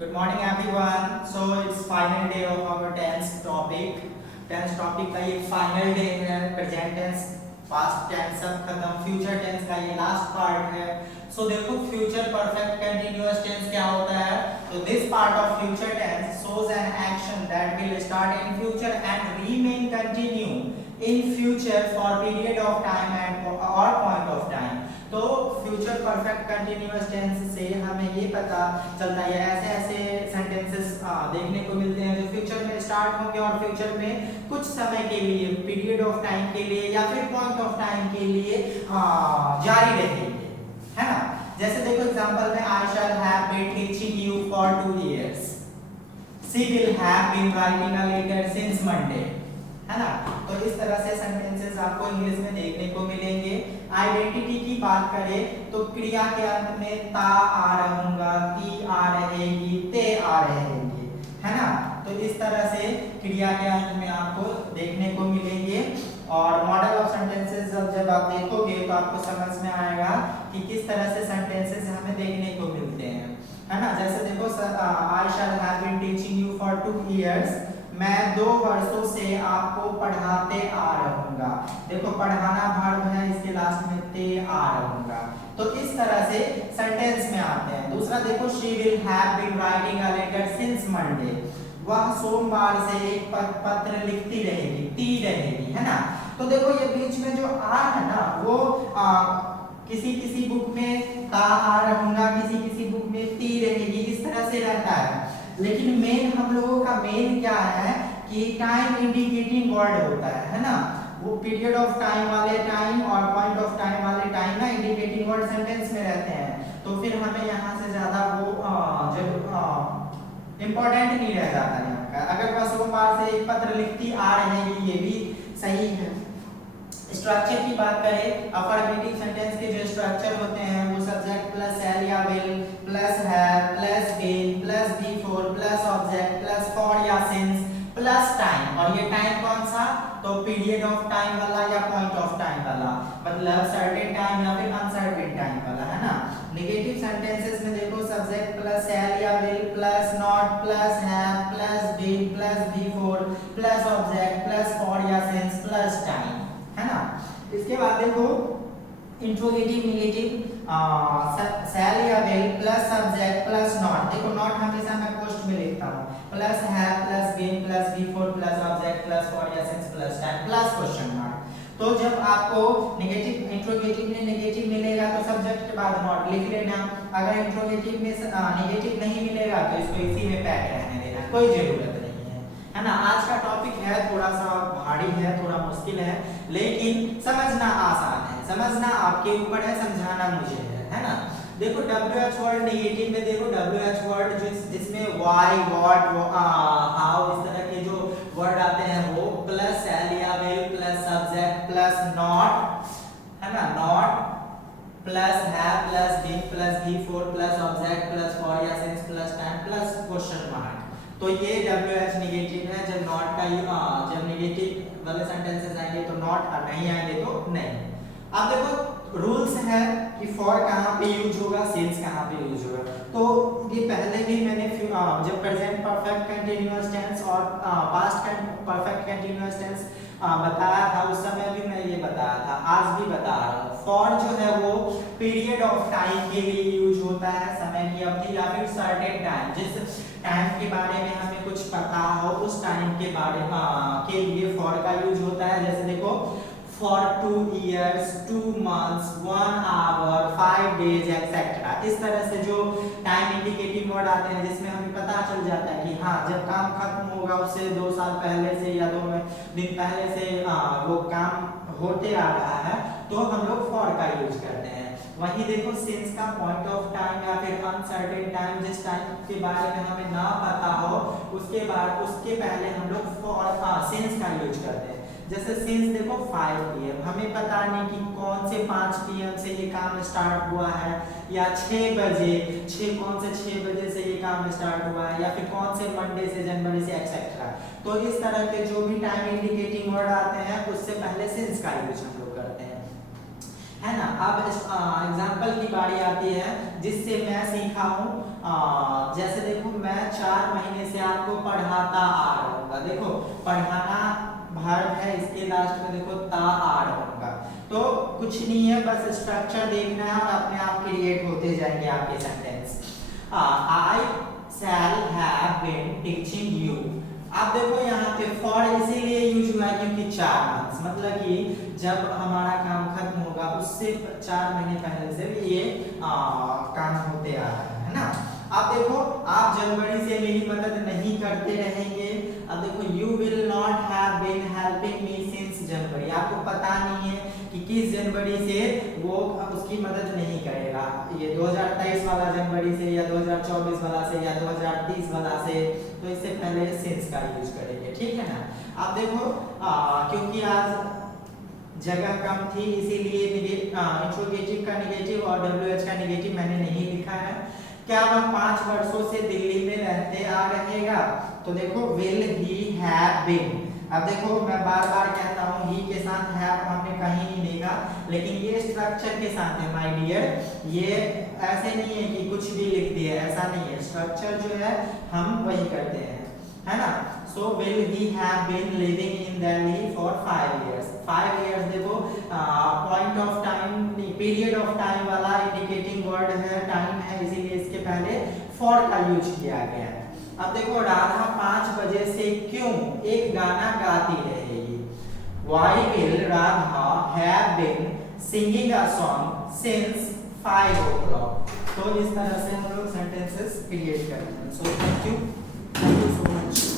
Good morning everyone. So it's final day of our tense topic. Tense topic का ये final day है. Present tense, past tense सब खत्म. Future tense का ये लास्ट पार्ट है. सो देखो फ्यूचर परफेक्ट कंटीन्यूअस टेंस क्या होता है. तो this part of future tense shows an action that will start in future and remain continue in future for period of time and or point of time. तो future perfect continuous tense से हमें ये पता चलता है ऐसे ऐसे sentences देखने को मिलते हैं जो फ्यूचर में स्टार्ट होंगे और फ्यूचर में कुछ समय के लिए, पीरियड ऑफ टाइम के लिए या फिर पॉइंट ऑफ टाइम के लिए जारी रहेंगे, है ना. जैसे देखो एग्जांपल में I shall have been teaching you for 2 years. She will have been writing a letter since Monday, है ना. तो इस तरह से सेंटेंसेस आपको इंग्लिश में देखने को मिलेंगे. आइडेंटिटी की बात करें तो क्रिया के अंत में ता आ रहूंगा, ती आ रहेगी, ते आ रहेंगे, है ना. तो इस तरह से क्रिया के अंत में आपको देखने को मिलेंगे. और मॉडल ऑफ सेंटेंसेस जब आप देखोगे तो आपको समझ में आएगा कि किस तरह से सेंटेंसेस हमें देखने को मिलते हैं, है ना. जैसे देखो I shall have been teaching you for 2 years. मैं 2 वर्षों से आपको पढ़ाते आ रहूंगा. देखो पढ़ाना वर्ब है, इसके लास्ट में ते आ रहूंगा. तो इस तरह से सेंटेंस में आते हैं. दूसरा देखो she will have been writing a letter since Monday. वह सोमवार से एक पत्र लिखती रहेगी, ती रहेगी, है ना. तो देखो ये बीच में जो आ है ना वो किसी किसी बुक में ता आ रहूंगा, किसी किसी बुक में ती रहेगी, इस तरह से रहता है. लेकिन मेन हम लोगों का मेन क्या है कि टाइम इंडिकेटिंग वर्ड होता है ना. वो पीरियड ऑफ टाइम वाले टाइम और पॉइंट ऑफ टाइम वाले टाइम ना इंडिकेटिंग वर्ड सेंटेंस में रहते हैं. तो फिर हमें यहाँ से ज्यादा वो इम्पोर्टेंट नहीं रह जाता है यहाँ का. अगर वह सोमवार से एक पत्र लिखती आ रहेगी, ये भी सही है. स्ट्रक्चर की बात करें, अफर्मेटिव सेंटेंस के जो स्ट्रक्चर होते हैं वो सब्जेक्ट प्लस शैल या will plus have plus been plus before plus object plus for या सिंस प्लस टाइम. और ये टाइम कौन सा, तो पीरियड ऑफ टाइम वाला या पॉइंट ऑफ टाइम वाला, मतलब सर्टेन टाइम या फिर अनसर्टेन टाइम वाला, है ना. नेगेटिव सेंटेंसेस में देखो सब्जेक्ट प्लस शैल या will plus not plus have plus been plus before plus object plus for या सिंस प्लस टाइम, है ना. इसके बाद देखो इंट्रोगेटिव नेगेटिव शैल या will plus subject plus not. देखो नॉट हमेशा मैं पोस्ट में लिखता हूँ, plus have plus been plus before plus object plus for या since plus time plus question mark. तो जब आपको नेगेटिव इंट्रोगेटिव में नेगेटिव मिलेगा तो सब्जेक्ट के बाद नॉट लिख लेना. अगर इंट्रोगेटिव में नेगेटिव नहीं मिलेगा तो इसको इसी में पैक रहने देना, कोई जरूरत नहीं है ना. आज का टॉपिक है थोड़ा सा भारी है, थोड़ा मुश्किल है, लेकिन समझना आसान है. समझना आपके ऊपर है, समझाना मुझे है ना. देखो WH वर्ड नेगेटिव में देखो WH वर्ड जिसमें why what how इस तरह के जो वर्ड आते हैं वो प्लस शैल या will plus subject plus not, है ना, not plus have plus been plus before plus object plus for या since plus time plus question mark. तो ये WH नेगेटिव है. जब नॉट का जब नेगेटिव वाले सेंटेंसेस आएंगे तो नॉट, नहीं आएंगे तो नहीं. अब देखो रूल्स है कि फॉर कहाँ पे यूज होगा, सिंस कहाँ पे यूज होगा. तो ये पहले भी मैंने जब प्रेजेंट परफेक्ट कंटीन्यूअस टेंस और पास्ट परफेक्ट कंटीन्यूअस टेंस बताया था उस समय भी मैं ये बताया था, आज भी बता रहा हूँ. फॉर जो है वो पीरियड ऑफ टाइम के लिए यूज होता है, समय की अवधि या फिर सर्टेन टाइम, जिस टाइम के बारे में हमें कुछ पता हो उस टाइम के बारे के लिए फॉर का यूज होता है. जैसे देखो for 2 years 2 months 1 hour 5 days etc. इस तरह से जो टाइम इंडिकेटिव वर्ड आते हैं जिसमें हमें पता चल जाता है कि हाँ जब काम खत्म होगा उससे 2 साल पहले से या 2 दिन पहले से वो काम होते आ रहा है तो हम लोग for का यूज करते हैं. वहीं देखो सिंस का पॉइंट ऑफ टाइम या फिर अनसर्टेन टाइम, जिस टाइम के बारे में हमें ना पता हो उसके पहले हम लोग for सिंस का यूज करते हैं. जैसे सिंस देखो 5 PM, हमें पता नहीं कि कौन से 5 PM से ये काम स्टार्ट हुआ है या 6 बजे, कौन से 6 बजे से ये काम स्टार्ट हुआ है या फिर कौन से मंडे से जनवरी से एक्सेट्रा. तो इस तरह के जो भी टाइम इंडिकेटिंग वर्ड आते हैं उससे पहले सिंस का यूज हम लोग करते हैं, है ना. अब एग्जांपल की बारी आती है जिससे मैं सीखा हूँ जैसे देखो मैं 4 महीने से आपको पढ़ाता आ रहा हूँ, देखो पढ़ाना वर्ब है, इसके लास्ट में देखो ता आ रहूंगा। तो कुछ नहीं है, बस स्ट्रक्चर देखना है और अपने आप क्रिएट होते जाएंगे आपके sentence. I shall have been teaching you. आप देखो यहाँ पे फॉर इसीलिए यूज हुआ है क्योंकि 4 मंथ्स, मतलब कि जब हमारा काम खत्म होगा उससे 4 महीने पहले से भी ये काम होते आ रहा है ना। अब देखो आप जनवरी से मेरी मदद नहीं करते रहेंगे। अब देखो you will not have been helping me since January, आपको पता नहीं है कि किस जनवरी से वो उसकी मदद नहीं करेगा, ये 2023 वाला जनवरी से या 2024 वाला से या 2030 वाला से, तो इससे पहले सिंस का यूज करेंगे, ठीक है ना। अब देखो क्योंकि आज जगह कम थी इसीलिए इंट्रोगेटिव का नेगेटिव और WH का नेगेटिव मैंने नहीं लिखा है। क्या वह 5 वर्षों से दिल्ली में रहते आ रहेगा, तो देखो विल ही हैव बीन। अब देखो मैं बार बार कहता हूँ ही के साथ हैव हमने कहीं नहीं देखा, लेकिन ये स्ट्रक्चर के साथ है माय डियर, ये ऐसे नहीं है कि कुछ भी लिख दिया, ऐसा नहीं है, स्ट्रक्चर जो है हम वही करते हैं, है ना। So will he have been living in Delhi for 5 years। 5 years देखो point of time, period of time वाला इंडिकेटिंग वर्ड है, टाइम है, इसीलिए इसके पहले फॉर का यूज किया गया है। अब देखो राधा 5 बजे से क्यों एक गाना गाती रहेगी। Why will Radha have been singing a song since 5 o'clock। तो इस तरह से हम लोग सेंटेंसेस क्रिएट करते हैं। So thank you so much.